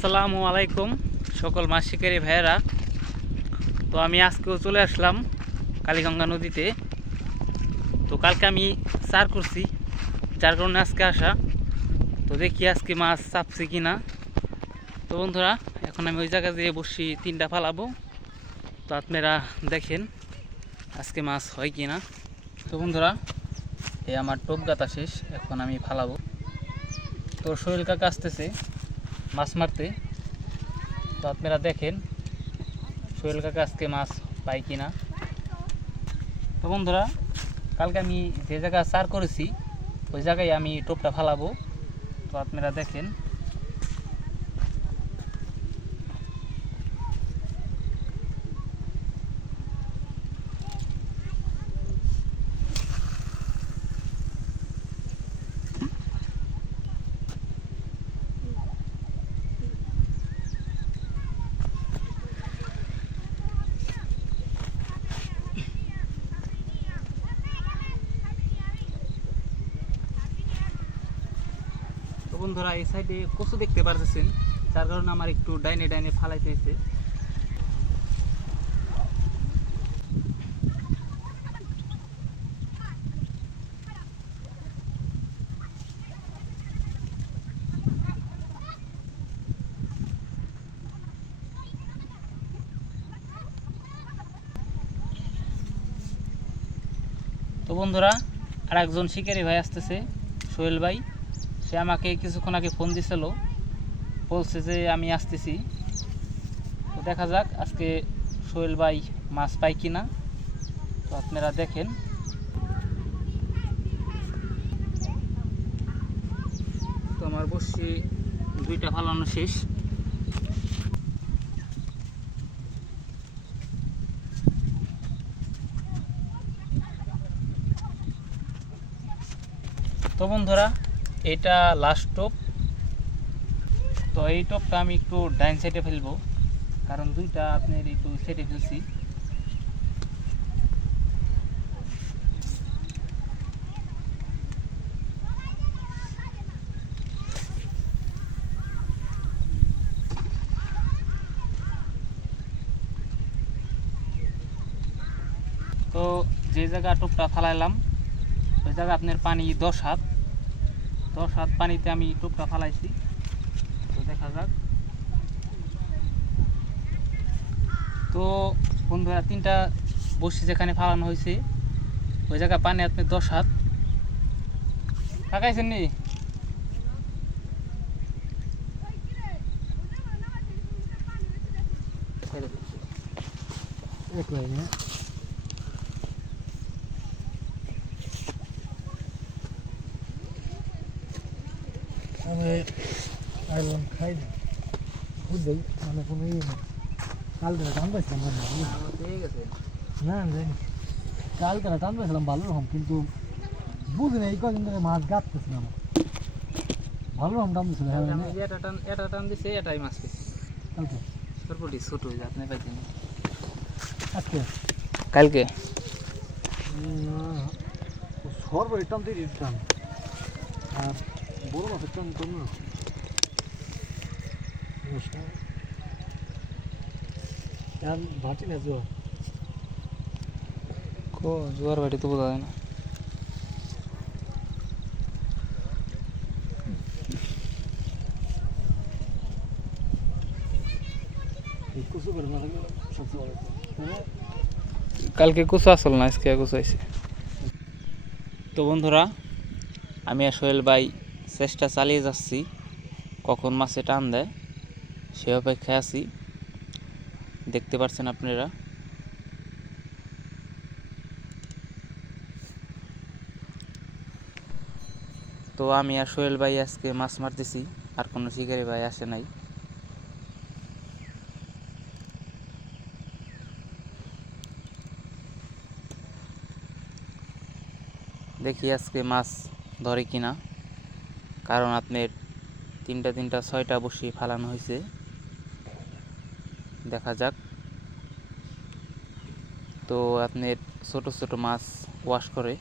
আসসালামু আলাইকুম সকল মাছ শিকারী ভাইয়েরা। তো আমি আজকেও চলে আসলাম কালীগঙ্গা নদীতে। তো কালকে আমি চার করছি, যার কারণে আজকে আসা। তো দেখি আজকে মাছ চাপছে কিনা। তো বন্ধুরা, এখন আমি ওই জায়গা দিয়ে বসি তিনটা ফালাবো। তো আপনারা দেখেন আজকে মাছ হয় কিনা। তো বন্ধুরা, এই আমার টোপ গাতা শেষ, এখন আমি ফালাবো। তো সোহেল কাকা আসতেছে মাছ মারতে। তো আপনারা দেখেন সোহেল কাকা আজকে মাছ পাই কিনা। তো বন্ধুরা, কালকে আমি যে জায়গায় চার করেছি ওই জায়গায় আমি টোপটা ফালাবো। তো আপনারা দেখেন। তো বন্ধুরা, এই সাইডে কচু দেখতে পারতেছেন, যার কারণে আমার একটু ডাইনে ডাইনে ফালাইতে হয়েছে। তো বন্ধুরা, আর একজন শিকারী ভাই আসতেছে, সোহেল ভাই। সে আমাকে কিছুক্ষণ আগে ফোন দিছিল, বলছে যে আমি আসতেছি। তো দেখা যাক আজকে সোহেল ভাই মাছ পাই কিনা। তো আপনারা দেখেন। তো আমার বসি দুইটা ফালানো শেষ। তো বন্ধুরা, এটা লাস্ট টোপ। তো এই টোপটা আমি একটু ডাইন সাইডে ফেলবো, কারণ দুইটা আপনার একটু সেটে ফেলছি। তো যে জায়গা টোপটা ফালাইলাম ওই জায়গা আপনার পানি 10 হাত পানিতে আমি টোপটা ফালাইছি। তো দেখা যাক। তো বন্ধুরা, তিনটা বসি যেখানে ফালানো হয়েছে ওই জায়গা পানি আপনি 10 হাত তাকাইছেন নি। আমি আইলাম খাই না বুঝলি, মানে কোনো ইয়ে নেই। কালকে টান পাইছিলাম না জানি, কালকে টান পাইছিলাম ভালো রকম, কিন্তু বুঝি না এই কদিন ধরে মাছ গাঁততেছিলাম ভালো রকম টান দিছিল। এটা টান দিছে, এটাই মাছ পেয়েছি। কালকে সরপুটি ছোট হয়ে আপনি পাইছেন আজকে কালকে। সরবরে টান দিয়ে টান, আর বড় মাছের টান কম না। ভাটি না জোয়ার জোয়ার বাড়ি তো বোঝা যায় না। কুসু করে না থাকলে সবচেয়ে ভালো। কালকে কুচু আসল না, আজকে কুচু আইছে। তো বন্ধুরা, আমি আর সোহেল ভাই চেষ্টা চালিয়ে যাচ্ছি, কখন মাছে টান দেয় সে অপেক্ষায় আছি। দেখতে পাচ্ছেন আপনারা। তো আমি আর সোহেল ভাই আজকে মাছ মারতেছি, আর কোনো শিকারি ভাই আসে নাই। দেখি আজকে মাছ ধরে কিনা, কারণ আপনার তিনটা 6টা বসি ফালানো হয়েছে। দেখা যাক। তো আপনার ছোট ছোট মাছ ওয়াশ করে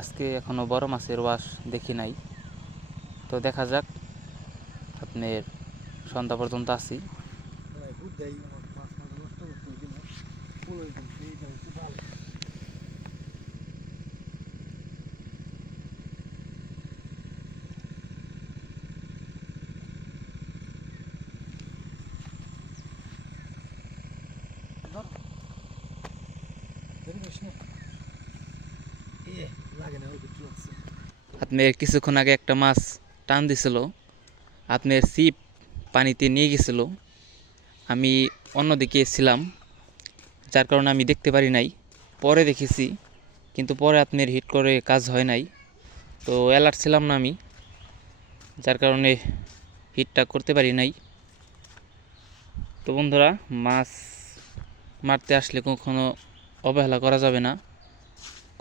আজকে এখনো বড় মাছের ওয়াশ দেখি নাই। তো দেখা যাক আপনার সন্ধ্যা পর্যন্ত আছি। আপনার কিছুক্ষণ আগে একটা মাছ টান দিছিল, আপনার ছিপ পানিতে নিয়ে গেছিল। আমি অন্যদিকে ছিলাম, যার কারণে আমি দেখতে পারি নাই। পরে দেখেছি, কিন্তু পরে আপনার হিট করে কাজ হয় নাই। তো অ্যালার্ট ছিলাম না আমি, যার কারণে হিটটা করতে পারি নাই। তো বন্ধুরা, মাছ মারতে আসলে কখনো অবহেলা করা যাবে না।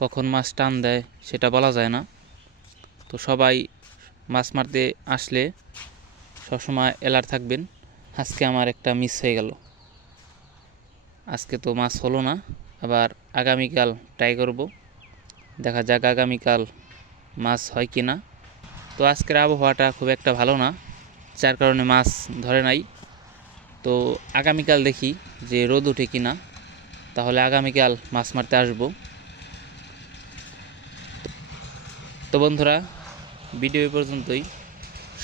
কখন মাছ টান দেয় সেটা বলা যায় না। তো সবাই মাছ মারতে আসলে সবসময় অ্যালার্ট থাকবেন। আজকে আমার একটা মিস হয়ে গেল, আজকে তো মাছ হলো না। আবার আগামীকাল ট্রাই করব, দেখা যাক আগামীকাল মাছ হয় কি না। তো আজকের আবহাওয়াটা খুব একটা ভালো না, যার কারণে মাছ ধরে নাই। তো আগামীকাল দেখি যে রোদ ওঠে কি না, তাহলে আগামীকাল মাছ মারতে আসব। তো বন্ধুরা, ভিডিও এই পর্যন্তই।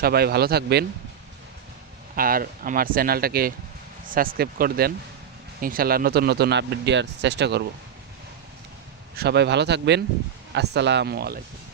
সবাই ভালো থাকবেন আর আমার চ্যানেলটাকে সাবস্ক্রাইব করে দেন। ইনশাল্লাহ নতুন নতুন আপডেট দেওয়ার চেষ্টা করব। সবাই ভালো থাকবেন। আসসালামু আলাইকুম।